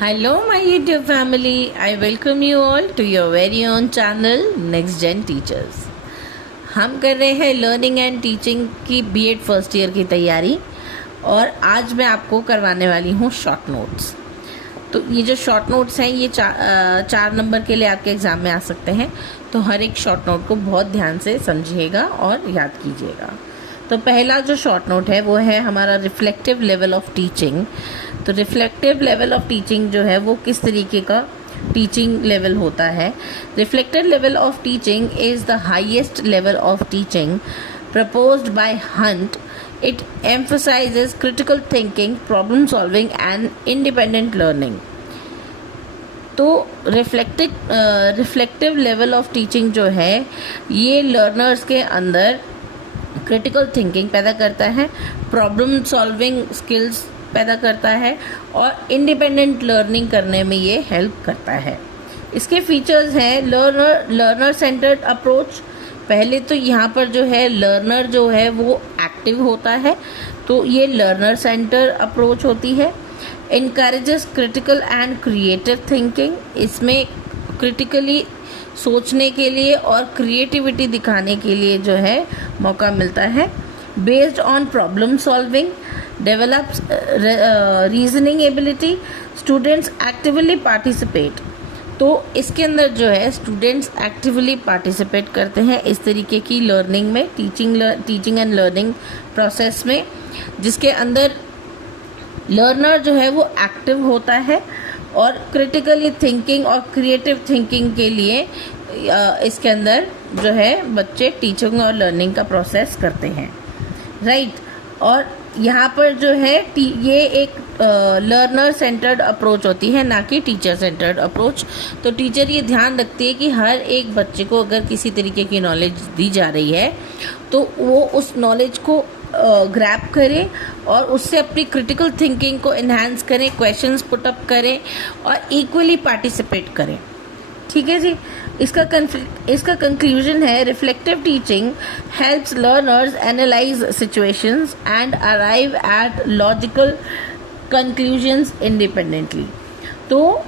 Hello, my YouTube family. I welcome you all to your very own channel Next Gen Teachers. हम कर रहे हैं learning and teaching की BEd first year की तैयारी और आज मैं आपको करवाने वाली हूँ शॉर्ट नोट्स। तो ये जो शॉर्ट नोट्स हैं ये चार नंबर के लिए आपके एग्ज़ाम में आ सकते हैं, तो हर एक शॉर्ट नोट को बहुत ध्यान से समझिएगा और याद कीजिएगा। तो पहला जो शॉर्ट नोट है वो है हमारा रिफ्लेक्टिव लेवल ऑफ टीचिंग। तो रिफ्लेक्टिव लेवल ऑफ टीचिंग जो है वो किस तरीके का टीचिंग लेवल होता है। Reflective level of teaching is the highest level of teaching proposed by Hunt. It emphasizes critical thinking, problem solving and independent learning. तो रिफ्लेक्टिव लेवल ऑफ टीचिंग जो है ये लर्नर्स के अंदर क्रिटिकल थिंकिंग पैदा करता है, प्रॉब्लम सॉल्विंग स्किल्स पैदा करता है और इंडिपेंडेंट लर्निंग करने में ये हेल्प करता है। इसके फीचर्स हैं लर्नर सेंटर्ड अप्रोच। पहले तो यहाँ पर जो है लर्नर जो है वो एक्टिव होता है, तो ये लर्नर सेंटर अप्रोच होती है। Encourages critical and creative thinking, इसमें क्रिटिकली सोचने के लिए और क्रिएटिविटी दिखाने के लिए जो है मौका मिलता है। Based on problem solving, develops reasoning ability, students actively participate. तो इसके अंदर जो है स्टूडेंट्स एक्टिवली पार्टिसिपेट करते हैं इस तरीके की लर्निंग में, टीचिंग एंड लर्निंग प्रोसेस में, जिसके अंदर लर्नर जो है वो एक्टिव होता है और क्रिटिकली थिंकिंग और क्रिएटिव थिंकिंग के लिए इसके अंदर जो है बच्चे टीचिंग और लर्निंग का प्रोसेस करते हैं, राइट। और यहाँ पर जो है ये एक लर्नर सेंटर्ड अप्रोच होती है, ना कि टीचर सेंटर्ड अप्रोच। तो टीचर ये ध्यान रखती है कि हर एक बच्चे को अगर किसी तरीके की नॉलेज दी जा रही है तो वो उस नॉलेज को ग्रैब करें और उससे अपनी क्रिटिकल थिंकिंग को इन्हांस करें, क्वेश्चंस पुट अप करें और इक्वली पार्टिसिपेट करें, ठीक है जी। इसका कंक्लूजन है reflective teaching helps learners analyse situations and arrive at logical conclusions independently. तो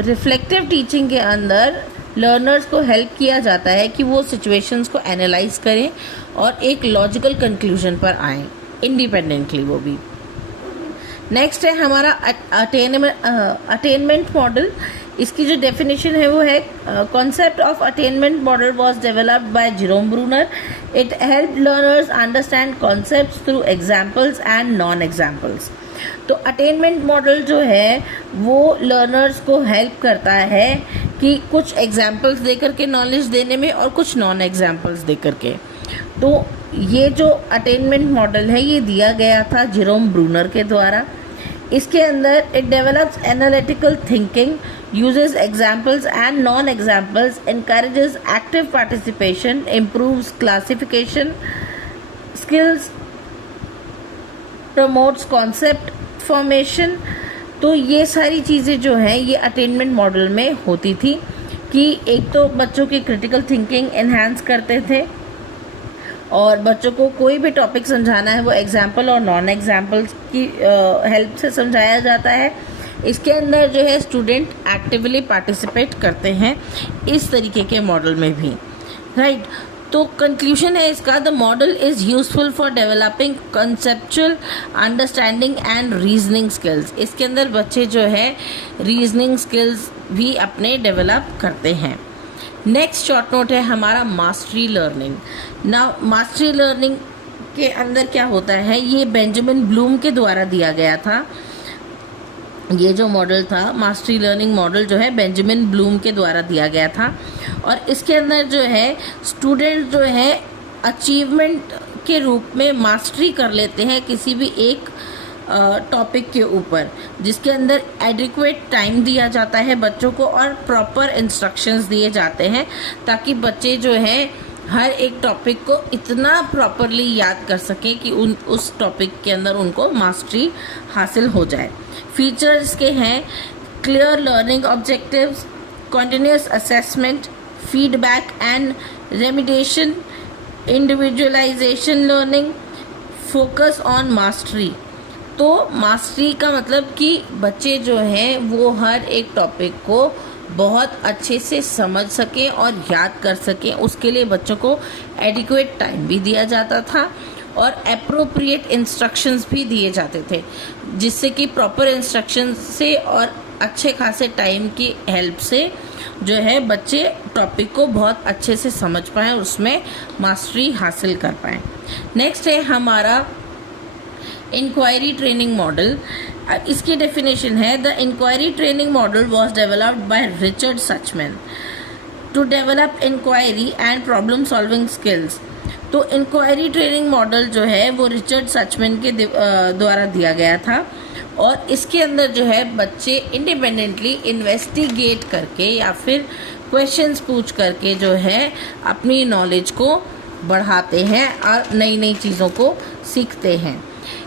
रिफ्लेक्टिव टीचिंग के अंदर लर्नर्स को हेल्प किया जाता है कि वो सिचुएशंस को एनालाइज करें और एक लॉजिकल कंक्लूजन पर आएं इंडिपेंडेंटली, वो भी। नेक्स्ट है हमारा अटेनमेंट मॉडल। इसकी जो डेफिनेशन है वो है concept of attainment model was developed bye Jerome Bruner. It help learners understand concepts through examples and non examples. तो अटेनमेंट मॉडल जो है वो लर्नर्स को हेल्प करता है कि कुछ एग्जांपल्स देकर के नॉलेज देने में और कुछ नॉन एग्जांपल्स देकर के। तो ये जो अटेनमेंट मॉडल है ये दिया गया था जेरोम ब्रूनर के द्वारा। इसके अंदर it develops analytical thinking, uses examples and non-examples, encourages active participation, improves classification skills, promotes concept formation। तो ये सारी चीज़ें जो हैं ये अटेनमेंट मॉडल में होती थी कि एक तो बच्चों की क्रिटिकल थिंकिंग एनहांस करते थे और बच्चों को कोई भी टॉपिक समझाना है वो एग्जाम्पल और नॉन एग्जाम्पल्स की हेल्प से समझाया जाता है। इसके अंदर जो है स्टूडेंट एक्टिवली पार्टिसिपेट करते हैं इस तरीके के मॉडल में भी, राइट। तो कंक्लूजन है इसका, the model is useful for developing conceptual understanding and reasoning skills. इसके अंदर बच्चे जो है रीजनिंग स्किल्स भी अपने डेवलप करते हैं। नेक्स्ट शॉर्ट नोट है हमारा mastery learning. Now mastery learning के अंदर क्या होता है, ये बेंजामिन ब्लूम के द्वारा दिया गया था। ये जो मॉडल था मास्टरी लर्निंग मॉडल जो है बेंजामिन ब्लूम के द्वारा दिया गया था और इसके अंदर जो है स्टूडेंट जो है अचीवमेंट के रूप में मास्टरी कर लेते हैं किसी भी एक टॉपिक के ऊपर, जिसके अंदर एडिक्वेट टाइम दिया जाता है बच्चों को और प्रॉपर इंस्ट्रक्शंस दिए जाते हैं ताकि बच्चे जो है हर एक टॉपिक को इतना प्रॉपरली याद कर सकें कि उस टॉपिक के अंदर उनको मास्टरी हासिल हो जाए। फीचर्स के हैं clear learning objectives, continuous assessment, feedback and remediation, individualisation learning, focus on mastery. तो मास्टरी का मतलब कि बच्चे जो हैं वो हर एक टॉपिक को बहुत अच्छे से समझ सकें और याद कर सकें। उसके लिए बच्चों को एडिक्वेट टाइम भी दिया जाता था और एप्रोप्रिएट इंस्ट्रक्शंस भी दिए जाते थे, जिससे कि प्रॉपर इंस्ट्रक्शंस से और अच्छे खासे टाइम की हेल्प से जो है बच्चे टॉपिक को बहुत अच्छे से समझ पाएँ, उसमें मास्टरी हासिल कर पाएँ। नेक्स्ट है हमारा इंक्वायरी ट्रेनिंग मॉडल। इसकी डेफिनेशन है, the inquiry training model was developed by Richard Suchman to develop inquiry and problem solving skills. तो इंक्वायरी ट्रेनिंग मॉडल जो है वो रिचर्ड सचमैन के द्वारा दिया गया था और इसके अंदर जो है बच्चे इंडिपेंडेंटली इन्वेस्टिगेट करके या फिर क्वेश्चंस पूछ करके जो है अपनी नॉलेज को बढ़ाते हैं और नई नई चीज़ों को सीखते हैं।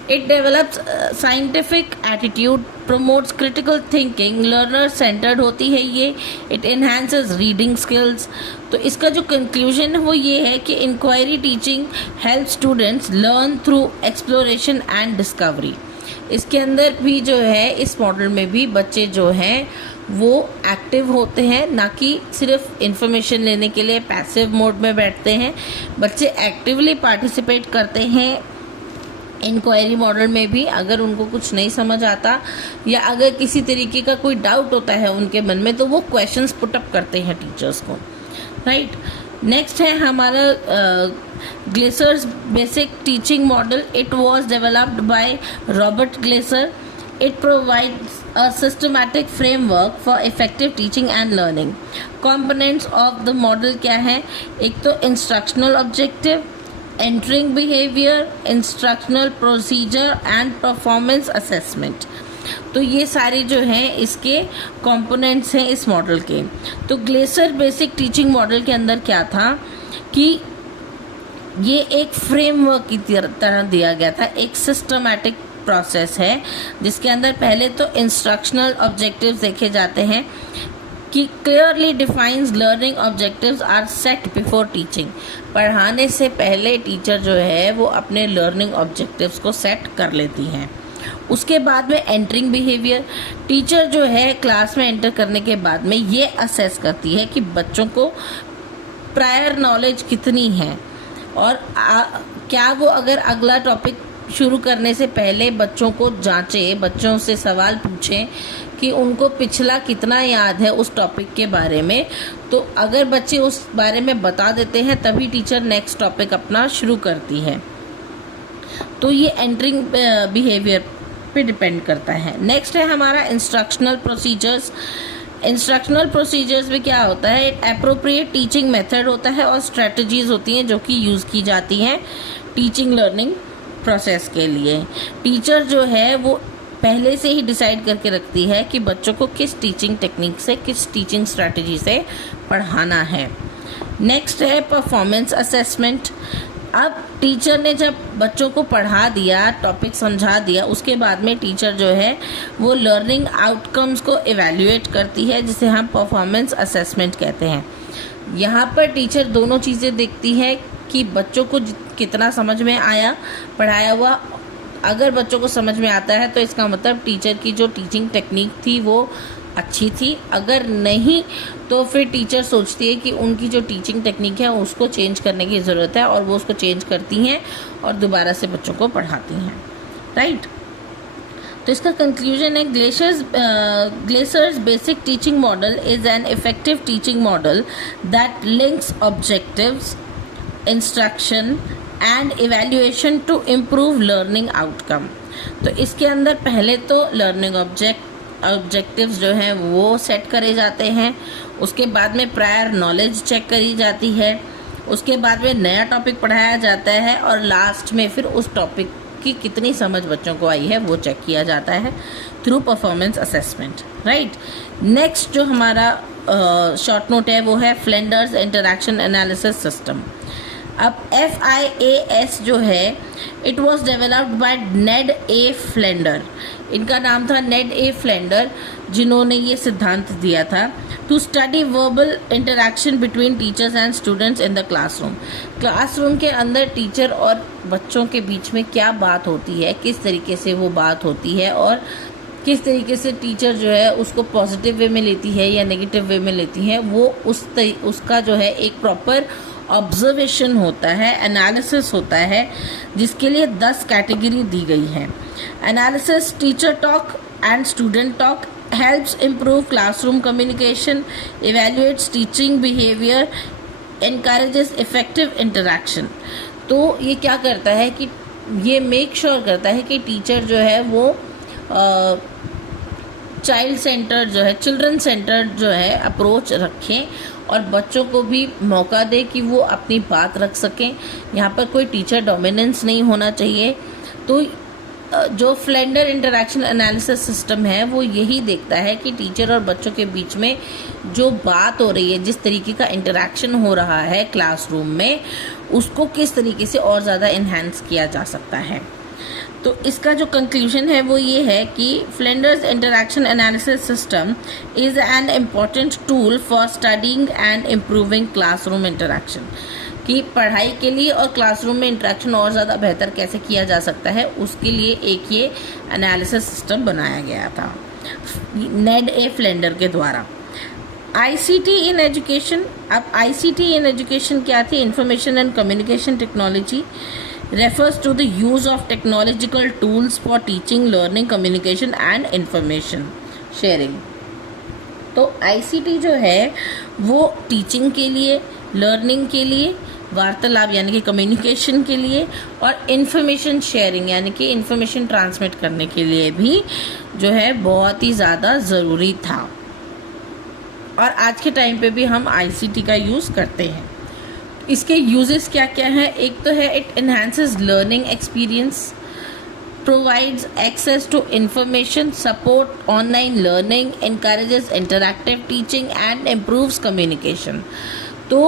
It develops scientific attitude, promotes critical thinking, learner centered होती है ये। It enhances reading skills। तो इसका जो conclusion है वो ये है कि inquiry teaching helps students learn through exploration and discovery। इसके अंदर भी जो है इस मॉडल में भी बच्चे जो हैं वो एक्टिव होते हैं, ना कि सिर्फ इंफॉर्मेशन लेने के लिए पैसिव मोड में बैठते हैं। बच्चे एक्टिवली पार्टिसिपेट करते हैं इंक्वायरी मॉडल में भी। अगर उनको कुछ नहीं समझ आता या अगर किसी तरीके का कोई डाउट होता है उनके मन में तो वो क्वेश्चंस पुट अप करते हैं टीचर्स को, राइट। नेक्स्ट है हमारा Glaser's basic teaching model. It was developed by Robert Glaser. It provides a systematic framework for effective teaching and learning. Components of the model क्या है? एक तो instructional objective, entering behaviour, instructional procedure and performance assessment. तो ये सारे जो हैं इसके कंपोनेंट्स हैं इस मॉडल के। तो ग्लेसर बेसिक टीचिंग मॉडल के अंदर क्या था कि ये एक फ्रेमवर्क की तरह दिया गया था, एक सिस्टमैटिक प्रोसेस है जिसके अंदर पहले तो इंस्ट्रक्शनल ऑब्जेक्टिव्स देखे जाते हैं कि clearly defines learning objectives are set before teaching. पढ़ाने से पहले टीचर जो है वो अपने लर्निंग ऑब्जेक्टिव्स को सेट कर लेती हैं। उसके बाद में एंटरिंग बिहेवियर, टीचर जो है क्लास में एंटर करने के बाद में ये असेस करती है कि बच्चों को प्रायर नॉलेज कितनी है और क्या वो अगर अगला टॉपिक शुरू करने से पहले बच्चों को जांचे, बच्चों से सवाल पूछें कि उनको पिछला कितना याद है उस टॉपिक के बारे में। तो अगर बच्चे उस बारे में बता देते हैं तभी टीचर नेक्स्ट टॉपिक अपना शुरू करती है। तो ये एंटरिंग बिहेवियर पे डिपेंड करता है। नेक्स्ट है हमारा इंस्ट्रक्शनल प्रोसीजर्स। इंस्ट्रक्शनल प्रोसीजर्स में क्या होता है? एप्रोप्रिएट टीचिंग मेथड होता है और स्ट्रेटजीज होती हैं जो कि यूज़ की जाती हैं टीचिंग लर्निंग प्रोसेस के लिए। टीचर जो है वो पहले से ही डिसाइड करके रखती है कि बच्चों को किस टीचिंग टेक्निक से, किस टीचिंग स्ट्रैटेजी से पढ़ाना है। नेक्स्ट है परफॉर्मेंस असेसमेंट। अब टीचर ने जब बच्चों को पढ़ा दिया, टॉपिक समझा दिया, उसके बाद में टीचर जो है वो लर्निंग आउटकम्स को इवैल्यूएट करती है, जिसे हम परफॉर्मेंस असेसमेंट कहते हैं। यहाँ पर टीचर दोनों चीज़ें देखती है कि बच्चों को कितना समझ में आया पढ़ाया हुआ। अगर बच्चों को समझ में आता है तो इसका मतलब टीचर की जो टीचिंग टेक्निक थी वो अच्छी थी। अगर नहीं तो फिर टीचर सोचती है कि उनकी जो टीचिंग टेक्निक है उसको चेंज करने की ज़रूरत है और वो उसको चेंज करती हैं और दोबारा से बच्चों को पढ़ाती हैं, राइट। तो इसका कंक्लूजन है, Glaser's basic teaching model is an effective teaching model that links objectives, instruction and evaluation to improve learning outcome. तो इसके अंदर पहले तो लर्निंग ऑब्जेक्टिव्स जो हैं वो सेट करे जाते हैं, उसके बाद में प्रायर नॉलेज चेक करी जाती है, उसके बाद में नया टॉपिक पढ़ाया जाता है और लास्ट में फिर उस टॉपिक की कितनी समझ बच्चों को आई है वो चेक किया जाता है through performance assessment, right. Next जो हमारा शॉर्ट नोट है वो है फ्लेंडर्स इंटरैक्शन एनालिसिस सिस्टम। अब FIAS जो है it was developed by Ned A Flander. इनका नाम था नेड ए फ्लेंडर, जिन्होंने ये सिद्धांत दिया था। To study verbal interaction between teachers and students in the classroom. Classroom के अंदर टीचर और बच्चों के बीच में क्या बात होती है, किस तरीके से वो बात होती है और किस तरीके से टीचर जो है उसको पॉजिटिव वे में लेती है या नेगेटिव वे में लेती है, वो उसका जो है एक प्रॉपर ऑब्जर्वेशन होता है, एनालिसिस होता है, जिसके लिए 10 कैटेगरी दी गई है। Analysis, teacher talk and student talk, helps improve classroom communication, evaluates teaching behavior, encourages effective interaction। तो ये क्या करता है कि ये मेक श्योर करता है कि टीचर जो है वो चाइल्ड सेंटर्ड जो है, चिल्ड्रन सेंटर्ड जो है अप्रोच रखें और बच्चों को भी मौका दे कि वो अपनी बात रख सकें। यहाँ पर कोई टीचर डोमिनेंस नहीं होना चाहिए। तो जो फ्लेंडर इंटरैक्शन एनालिसिस सिस्टम है वो यही देखता है कि टीचर और बच्चों के बीच में जो बात हो रही है, जिस तरीके का इंटरैक्शन हो रहा है क्लासरूम में, उसको किस तरीके से और ज़्यादा इन्हेंस किया जा सकता है। तो इसका जो कंक्लूजन है वो ये है कि Flanders interaction analysis system is an important tool for studying and improving classroom interaction, कि पढ़ाई के लिए और क्लासरूम में इंटरेक्शन और ज़्यादा बेहतर कैसे किया जा सकता है, उसके लिए एक ये एनालिसिस सिस्टम बनाया गया था नेड ए फ्लेंडर के द्वारा। ICT in education. अब आईसीटी इन एजुकेशन क्या थी? Information and communication technology refers to the use of technological tools for teaching, learning, communication and information sharing. तो आईसीटी जो है वो टीचिंग के लिए, लर्निंग के लिए, वार्तालाप यानी कि कम्युनिकेशन के लिए, और इन्फॉर्मेशन शेयरिंग यानी कि इन्फॉर्मेशन ट्रांसमिट करने के लिए भी जो है बहुत ही ज़्यादा ज़रूरी था। और आज के टाइम पे भी हम आईसीटी का यूज़ करते हैं। इसके यूजेस क्या क्या हैं? एक तो है it enhances learning experience, provides access to information, support online learning, encourages interactive teaching and improves communication। तो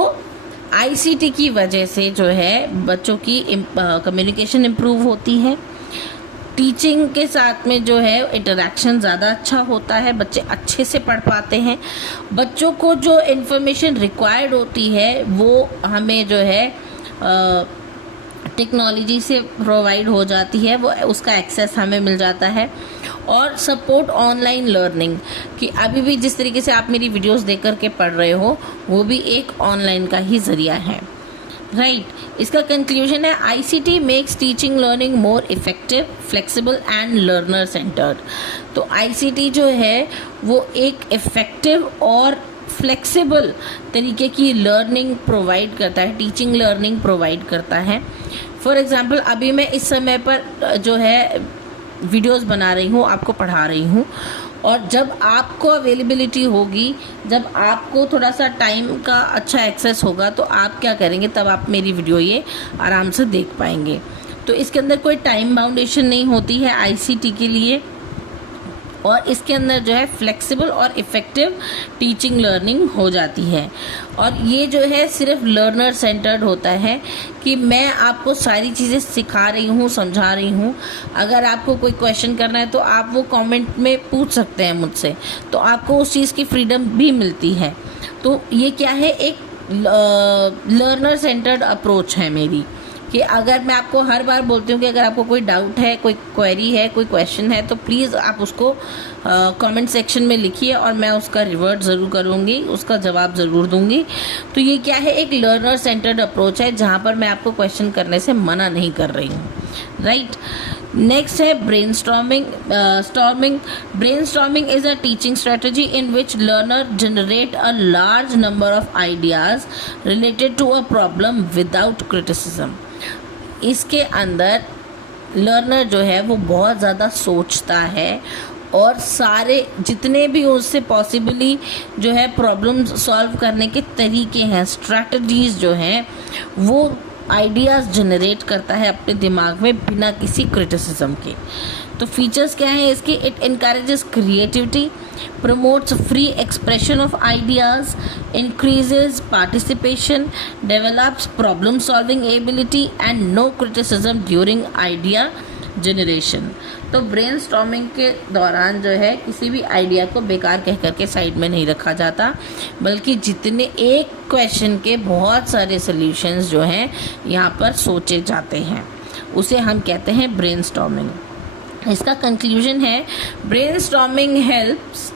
आईसीटी की वजह से जो है बच्चों की कम्युनिकेशन इम्प्रूव होती है, टीचिंग के साथ में जो है इंटरेक्शन ज़्यादा अच्छा होता है, बच्चे अच्छे से पढ़ पाते हैं, बच्चों को जो इन्फॉर्मेशन रिक्वायर्ड होती है वो हमें जो है टेक्नोलॉजी से प्रोवाइड हो जाती है, वो उसका एक्सेस हमें मिल जाता है। और सपोर्ट ऑनलाइन लर्निंग, कि अभी भी जिस तरीके से आप मेरी वीडियोस देख कर के पढ़ रहे हो वो भी एक ऑनलाइन का ही ज़रिया है, राइट। इसका कंक्लूजन है ICT makes teaching learning more effective, flexible and learner centred. तो आईसीटी जो है वो एक इफ़ेक्टिव और फ्लेक्सिबल तरीके की लर्निंग प्रोवाइड करता है, टीचिंग लर्निंग प्रोवाइड करता है। फॉर एग्ज़ाम्पल अभी मैं इस समय पर जो है वीडियोस बना रही हूँ, आपको पढ़ा रही हूँ, और जब आपको अवेलेबिलिटी होगी, जब आपको थोड़ा सा टाइम का अच्छा एक्सेस होगा, तो आप क्या करेंगे, तब आप मेरी वीडियो ये आराम से देख पाएंगे। तो इसके अंदर कोई टाइम बाउंडेशन नहीं होती है आईसीटी के लिए, और इसके अंदर जो है फ्लेक्सिबल और इफ़ेक्टिव टीचिंग लर्निंग हो जाती है। और ये जो है सिर्फ लर्नर सेंटर्ड होता है, कि मैं आपको सारी चीज़ें सिखा रही हूँ, समझा रही हूँ। अगर आपको कोई क्वेश्चन करना है तो आप वो कमेंट में पूछ सकते हैं मुझसे, तो आपको उस चीज़ की फ्रीडम भी मिलती है। तो ये क्या है, एक लर्नर सेंटर्ड अप्रोच है मेरी, कि अगर मैं आपको हर बार बोलती हूँ कि अगर आपको कोई डाउट है, कोई क्वेरी है, कोई क्वेश्चन है, तो प्लीज़ आप उसको कमेंट सेक्शन में लिखिए और मैं उसका रिवर्ट ज़रूर करूँगी, उसका जवाब ज़रूर दूँगी। तो ये क्या है, एक लर्नर सेंटर्ड अप्रोच है, जहाँ पर मैं आपको क्वेश्चन करने से मना नहीं कर रही हूँ, राइट। नेक्स्ट है brainstorming. Brainstorming is a teaching strategy in which learner generate a large number of ideas related to a problem without criticism. इसके अंदर लर्नर जो है वो बहुत ज़्यादा सोचता है और सारे जितने भी उससे पॉसिबली जो है प्रॉब्लम सॉल्व करने के तरीके हैं, स्ट्रैटेजीज जो हैं, वो आइडियाज़ जनरेट करता है अपने दिमाग में बिना किसी क्रिटिसिज्म के। तो फीचर्स क्या हैं इसके? It encourages creativity, promotes free expression of ideas, increases participation, develops problem solving ability and no criticism during idea generation. तो ब्रेनस्टॉर्मिंग के दौरान जो है किसी भी आइडिया को बेकार कह करके साइड में नहीं रखा जाता, बल्कि जितने एक क्वेश्चन के बहुत सारे सॉल्यूशंस जो हैं यहाँ पर सोचे जाते हैं, उसे हम कहते हैं ब्रेनस्टॉर्मिंग। इसका कंक्लूजन है brainstorming helps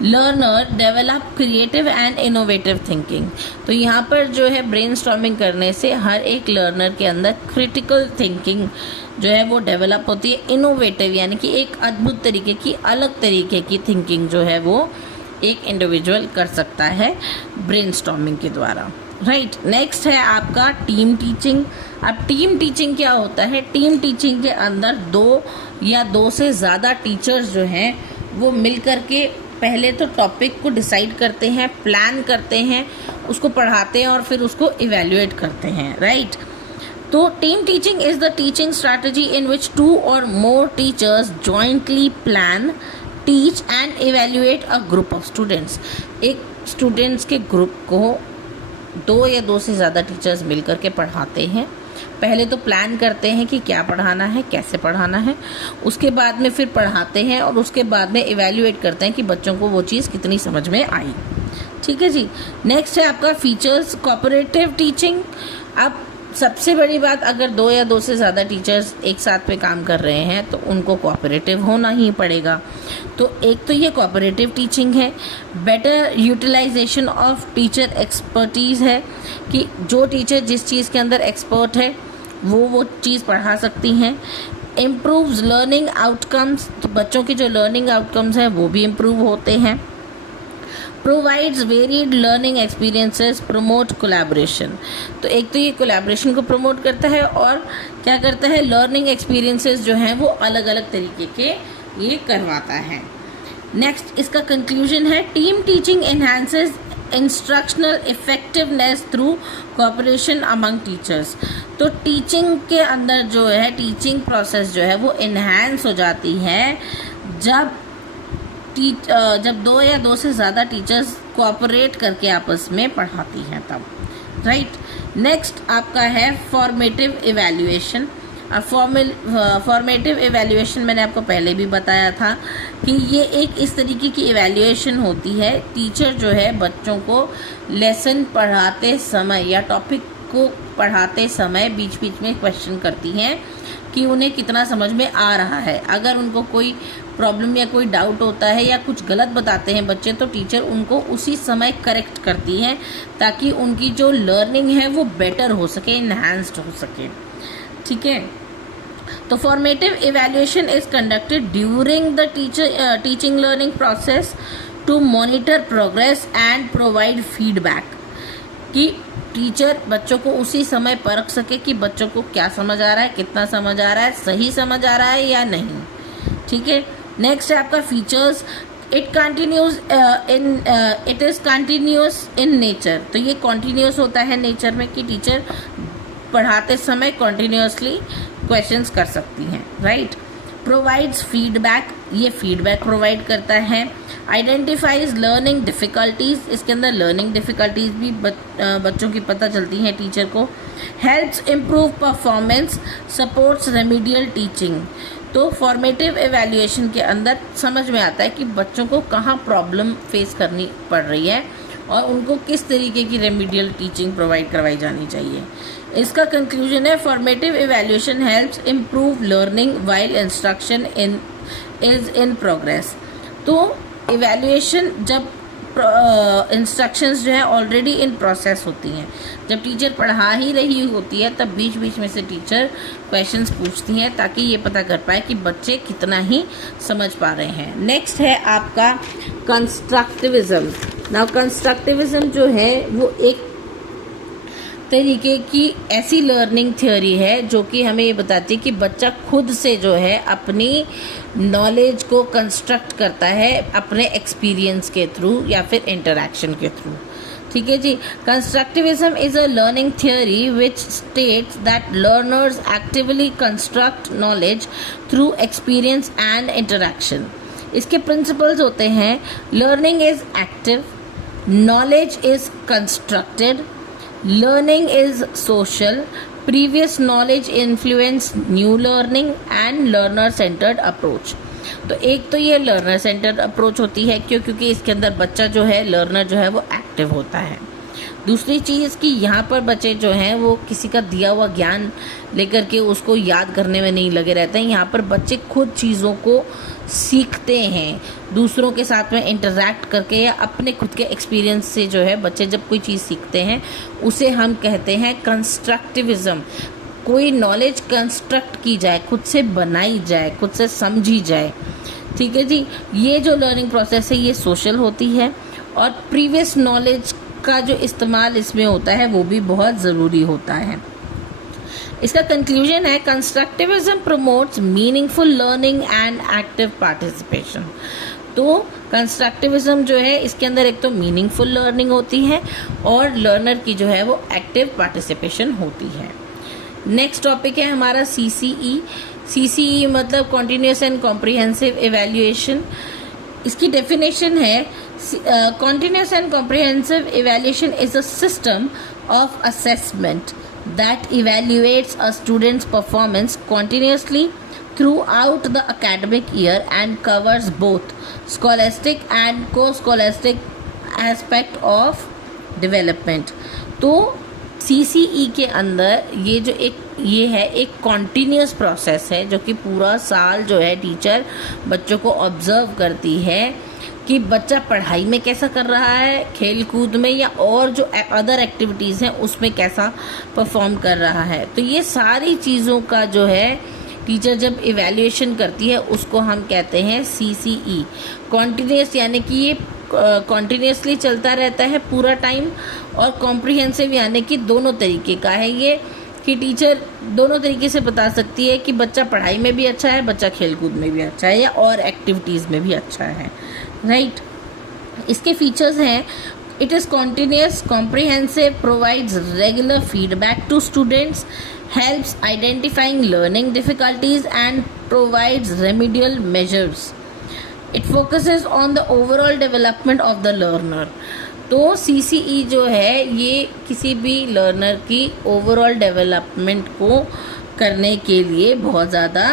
learner develop creative and innovative thinking. तो यहाँ पर जो है ब्रेनस्टॉर्मिंग करने से हर एक लर्नर के अंदर क्रिटिकल थिंकिंग जो है वो डेवलप होती है, इनोवेटिव यानी कि एक अद्भुत तरीके की, अलग तरीके की थिंकिंग जो है वो एक इंडिविजुअल कर सकता है ब्रेनस्टॉर्मिंग के द्वारा, राइट। नेक्स्ट है आपका टीम टीचिंग। अब टीम टीचिंग क्या होता है? टीम टीचिंग के अंदर 2 या 2 से ज़्यादा टीचर्स जो हैं वो मिल करके पहले तो टॉपिक को डिसाइड करते हैं, प्लान करते हैं, उसको पढ़ाते हैं और फिर उसको इवैल्यूएट करते हैं, राइट। तो team teaching is the teaching strategy in which 2 और more teachers jointly plan, teach and evaluate a group of students. एक स्टूडेंट्स के ग्रुप को 2 या 2 से ज़्यादा टीचर्स मिल करके पढ़ाते हैं। पहले तो प्लान करते हैं कि क्या पढ़ाना है, कैसे पढ़ाना है, उसके बाद में फिर पढ़ाते हैं और उसके बाद में इवैल्यूएट करते हैं कि बच्चों को वो चीज़ कितनी समझ में आई। ठीक है जी। नेक्स्ट है आपका फीचर्स कोऑपरेटिव टीचिंग। अब सबसे बड़ी बात, अगर 2 या 2 से ज़्यादा टीचर्स एक साथ में काम कर रहे हैं तो उनको कोऑपरेटिव होना ही पड़ेगा। तो एक तो ये कोऑपरेटिव टीचिंग है। Better utilization of teacher expertise है कि जो टीचर जिस चीज़ के अंदर एक्सपर्ट है वो चीज़ पढ़ा सकती हैं। इम्प्रूव्स लर्निंग आउटकम्स, तो बच्चों के जो लर्निंग आउटकम्स हैं वो भी इम्प्रूव होते हैं। Provides varied learning experiences, promote collaboration. तो एक तो ये कोलैबोरेशन को प्रमोट करता है और क्या करता है, लर्निंग एक्सपीरियंसेस जो हैं वो अलग अलग तरीके के ये करवाता है। नेक्स्ट इसका कंक्लूजन है team teaching enhances instructional effectiveness through cooperation among teachers. तो टीचिंग के अंदर जो है, टीचिंग प्रोसेस जो है वो इन्हांस हो जाती है जब 2 या 2 से ज़्यादा टीचर्स कोऑपरेट करके आपस में पढ़ाती हैं तब, राइट। नेक्स्ट आपका है फॉर्मेटिव इवैल्यूएशन। अब फॉर्मेटिव इवैल्यूएशन मैंने आपको पहले भी बताया था कि ये एक इस तरीके की इवैल्यूएशन होती है। टीचर जो है बच्चों को लेसन पढ़ाते समय या टॉपिक को पढ़ाते समय बीच बीच में क्वेश्चन करती हैं कि उन्हें कितना समझ में आ रहा है। अगर उनको कोई प्रॉब्लम या कोई डाउट होता है या कुछ गलत बताते हैं बच्चे, तो टीचर उनको उसी समय करेक्ट करती हैं ताकि उनकी जो लर्निंग है वो बेटर हो सके, इन्हांस्ड हो सके। ठीक है। तो formative evaluation is conducted during the teaching learning process to monitor progress and provide feedback, कि टीचर बच्चों को उसी समय परख सके कि बच्चों को क्या समझ आ रहा है, कितना समझ आ रहा है, सही समझ आ रहा है या नहीं। ठीक है। नेक्स्ट है आपका features. It is continuous in nature. तो ये कॉन्टिन्यूस होता है नेचर में कि टीचर पढ़ाते समय कॉन्टिन्यूसली क्वेश्चंस कर सकती हैं, राइट। प्रोवाइड्स फीडबैक, ये फीडबैक प्रोवाइड करता है। आइडेंटिफाइज लर्निंग डिफ़िकल्टीज़, इसके अंदर लर्निंग डिफ़िकल्टीज़ भी बच्चों की पता चलती हैं टीचर को। Helps improve performance, supports remedial teaching. तो फॉर्मेटिव एवेल्यूएशन के अंदर समझ में आता है कि बच्चों को कहाँ प्रॉब्लम फेस करनी पड़ रही है और उनको किस तरीके की रेमिडियल टीचिंग प्रोवाइड करवाई जानी चाहिए। इसका कंक्लूजन है formative evaluation helps improve learning while instruction is in progress. तो एवेल्यूएशन जब इंस्ट्रक्शंस जो है ऑलरेडी इन प्रोसेस होती हैं, जब टीचर पढ़ा ही रही होती है तब बीच बीच में से टीचर क्वेश्चंस पूछती हैं ताकि ये पता कर पाए कि बच्चे कितना ही समझ पा रहे हैं। नेक्स्ट है आपका कंस्ट्रक्टिविज्म। नाउ कंस्ट्रक्टिविज्म जो है वो एक तरीके की ऐसी लर्निंग थ्योरी है जो कि हमें ये बताती है कि बच्चा खुद से जो है अपनी नॉलेज को कंस्ट्रक्ट करता है अपने एक्सपीरियंस के थ्रू या फिर इंटरैक्शन के थ्रू। ठीक है जी। Constructivism is a learning theory which states that learners actively construct knowledge through experience and interaction. इसके प्रिंसिपल्स होते हैं learning is active, knowledge is constructed, learning is social, previous knowledge influence new learning and learner centred approach. तो एक तो ये learner centred approach होती है क्योंकि इसके अंदर बच्चा जो है, लर्नर जो है वो एक्टिव होता है। दूसरी चीज़ कि यहाँ पर बच्चे जो हैं वो किसी का दिया हुआ ज्ञान लेकर के उसको याद करने में नहीं लगे रहते हैं। यहाँ पर बच्चे खुद चीज़ों को सीखते हैं, दूसरों के साथ में इंटरैक्ट करके या अपने खुद के एक्सपीरियंस से जो है बच्चे जब कोई चीज़ सीखते हैं उसे हम कहते हैं कंस्ट्रक्टिविज्म। कोई नॉलेज कंस्ट्रक्ट की जाए, खुद से बनाई जाए, खुद से समझी जाए। ठीक है जी, ये जो लर्निंग प्रोसेस है ये सोशल होती है और प्रीवियस नॉलेज का जो इस्तेमाल इसमें होता है वो भी बहुत ज़रूरी होता है। इसका कंक्लूजन है constructivism promotes meaningful learning and active participation. तो कंस्ट्रक्टिविज्म जो है इसके अंदर एक तो मीनिंगफुल लर्निंग होती है और लर्नर की जो है वो एक्टिव पार्टिसिपेशन होती है। नेक्स्ट टॉपिक है हमारा CCE। CCE मतलब कॉन्टिन्यूस एंड कॉम्प्रिहेंसिव इवैल्यूएशन। इसकी डेफिनेशन है continuous and comprehensive evaluation is a system of assessment that evaluates a student's performance continuously throughout the academic year and covers both scholastic and co-scholastic aspect of development। तो CCE के अंदर ये है एक continuous process है जो कि पूरा साल जो है टीचर बच्चों को ऑब्जर्व करती है कि बच्चा पढ़ाई में कैसा कर रहा है, खेल कूद में या और जो अदर एक्टिविटीज़ हैं उसमें कैसा परफॉर्म कर रहा है। तो ये सारी चीज़ों का जो है टीचर जब इवैल्यूएशन करती है उसको हम कहते हैं CCE। कॉन्टीन्यूस यानी कि ये कॉन्टीन्यूसली चलता रहता है पूरा टाइम, और कॉम्प्रिहेंसिव यानी कि दोनों तरीके का है ये, कि टीचर दोनों तरीके से बता सकती है कि बच्चा पढ़ाई में भी अच्छा है, बच्चा खेलकूद में भी अच्छा है या और एक्टिविटीज़ में भी अच्छा है। राइट, इसके फीचर्स हैं it is continuous, comprehensive, provides regular feedback to students, helps identifying learning difficulties and provides remedial measures, it focuses on the overall development of the learner. तो CCE जो है ये किसी भी लर्नर की ओवरऑल डेवलपमेंट को करने के लिए बहुत ज़्यादा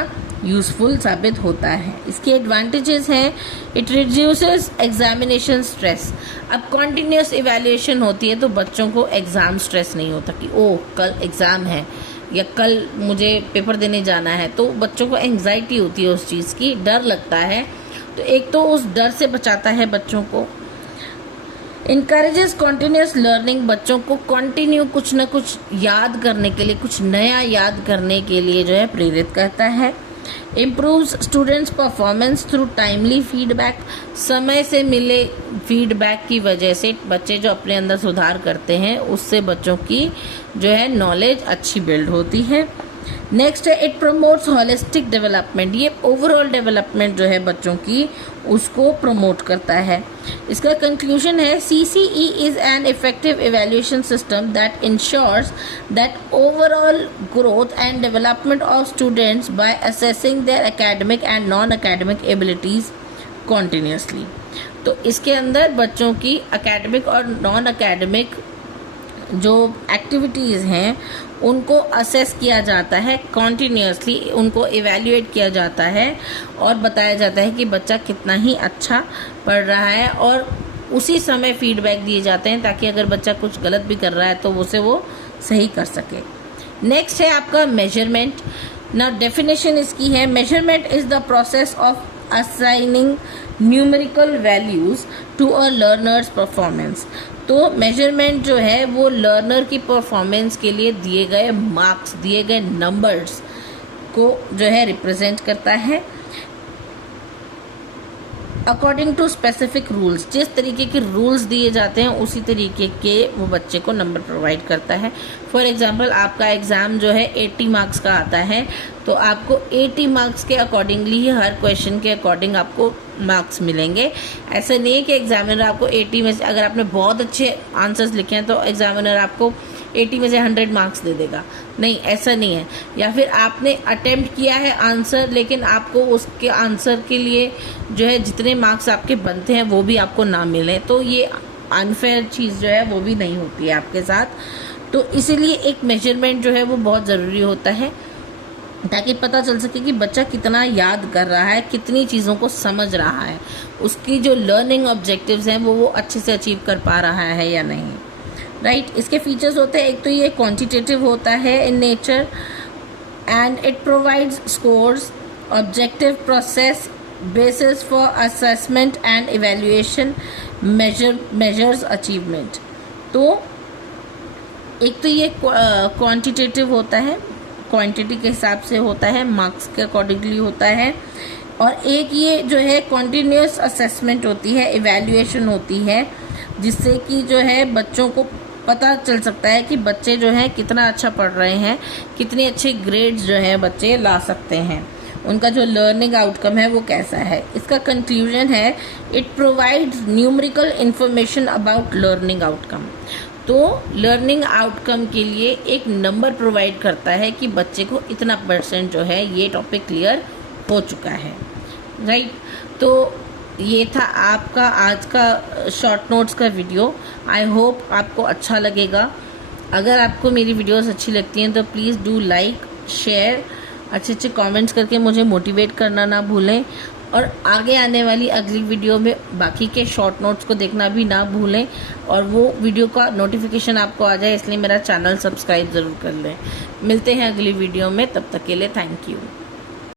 यूज़फुल साबित होता है। इसके एडवांटेजेस हैं इट रिड्यूसेस एग्जामिनेशन स्ट्रेस। अब कॉन्टिन्यूस इवैल्यूएशन होती है तो बच्चों को एग्ज़ाम स्ट्रेस नहीं होता कि ओह कल एग्ज़ाम है या कल मुझे पेपर देने जाना है, तो बच्चों को एंग्जाइटी होती है उस चीज़ की, डर लगता है। तो एक तो उस डर से बचाता है बच्चों को। इनकरेजेस कॉन्टीन्यूस लर्निंग, बच्चों को कंटिन्यू कुछ न कुछ याद करने के लिए, कुछ नया याद करने के लिए जो है प्रेरित करता है। Improves students performance through timely feedback, समय से मिले फीडबैक की वजह से बच्चे जो अपने अंदर सुधार करते हैं उससे बच्चों की जो है नॉलेज अच्छी बिल्ड होती है। नेक्स्ट है इट प्रमोट्स होलिस्टिक डेवलपमेंट, ये ओवरऑल डेवलपमेंट जो है बच्चों की उसको प्रमोट करता है। इसका कंक्लूजन है CCE is an effective evaluation system that ensures that overall growth and development of students by assessing their academic and non academic abilities continuously. तो इसके अंदर बच्चों की एकेडमिक और नॉन एकेडमिक जो एक्टिविटीज़ हैं उनको असेस किया जाता है कॉन्टीन्यूसली, उनको इवैल्यूएट किया जाता है और बताया जाता है कि बच्चा कितना ही अच्छा पढ़ रहा है, और उसी समय फीडबैक दिए जाते हैं ताकि अगर बच्चा कुछ गलत भी कर रहा है तो उसे वो सही कर सके। नेक्स्ट है आपका मेजरमेंट। ना डेफिनेशन इसकी है measurement is the process of assigning numerical values to a learner's performance. तो मेजरमेंट जो है वो लर्नर की परफॉर्मेंस के लिए दिए गए मार्क्स, दिए गए नंबर्स को जो है रिप्रेजेंट करता है अकॉर्डिंग टू स्पेसिफिक रूल्स। जिस तरीके के रूल्स दिए जाते हैं उसी तरीके के वो बच्चे को नंबर प्रोवाइड करता है। फॉर एग्जांपल आपका एग्ज़ाम जो है 80 मार्क्स का आता है तो आपको 80 मार्क्स के अकॉर्डिंगली ही हर क्वेश्चन के अकॉर्डिंग आपको मार्क्स मिलेंगे। ऐसा नहीं है कि एग्जामिनर आपको 80 में से, अगर आपने बहुत अच्छे आंसर्स लिखे हैं तो एग्जामिनर आपको 80 में से 100 मार्क्स दे देगा, नहीं ऐसा नहीं है। या फिर आपने अटेम्प्ट किया है आंसर लेकिन आपको उसके आंसर के लिए जो है जितने मार्क्स आपके बनते हैं वो भी आपको ना मिले, तो ये अनफेयर चीज़ जो है वो भी नहीं होती है आपके साथ। तो इसीलिए एक मेजरमेंट जो है वो बहुत ज़रूरी होता है, ताकि पता चल सके कि बच्चा कितना याद कर रहा है, कितनी चीज़ों को समझ रहा है, उसकी जो लर्निंग ऑब्जेक्टिव्स हैं वो अच्छे से अचीव कर पा रहा है या नहीं, राइट। इसके फीचर्स होते हैं, एक तो ये क्वांटिटेटिव होता है in nature and it provides scores, objective process, basis for assessment and evaluation, measures achievement। तो एक तो ये क्वांटिटेटिव होता है, क्वांटिटी के हिसाब से होता है, मार्क्स के अकॉर्डिंगली होता है, और एक ये जो है कॉन्टिन्यूस असेसमेंट होती है, इवैल्यूएशन होती है, जिससे कि जो है बच्चों को पता चल सकता है कि बच्चे जो हैं कितना अच्छा पढ़ रहे हैं, कितने अच्छे ग्रेड्स जो हैं बच्चे ला सकते हैं, उनका जो लर्निंग आउटकम है वो कैसा है। इसका कंक्लूजन है, it provides numerical information about learning outcome. तो लर्निंग आउटकम के लिए एक नंबर प्रोवाइड करता है कि बच्चे को इतना % जो है ये टॉपिक क्लियर हो चुका है, राइट। तो ये था आपका आज का शॉर्ट नोट्स का वीडियो। आई होप आपको अच्छा लगेगा। अगर आपको मेरी वीडियोस अच्छी लगती हैं तो प्लीज़ डू लाइक, शेयर, अच्छे अच्छे कमेंट्स करके मुझे मोटिवेट करना ना भूलें, और आगे आने वाली अगली वीडियो में बाकी के शॉर्ट नोट्स को देखना भी ना भूलें, और वो वीडियो का नोटिफिकेशन आपको आ जाए, इसलिए मेरा चैनल सब्सक्राइब ज़रूर कर लें। मिलते हैं अगली वीडियो में, तब तक के लिए थैंक यू।